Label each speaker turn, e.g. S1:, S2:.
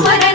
S1: What?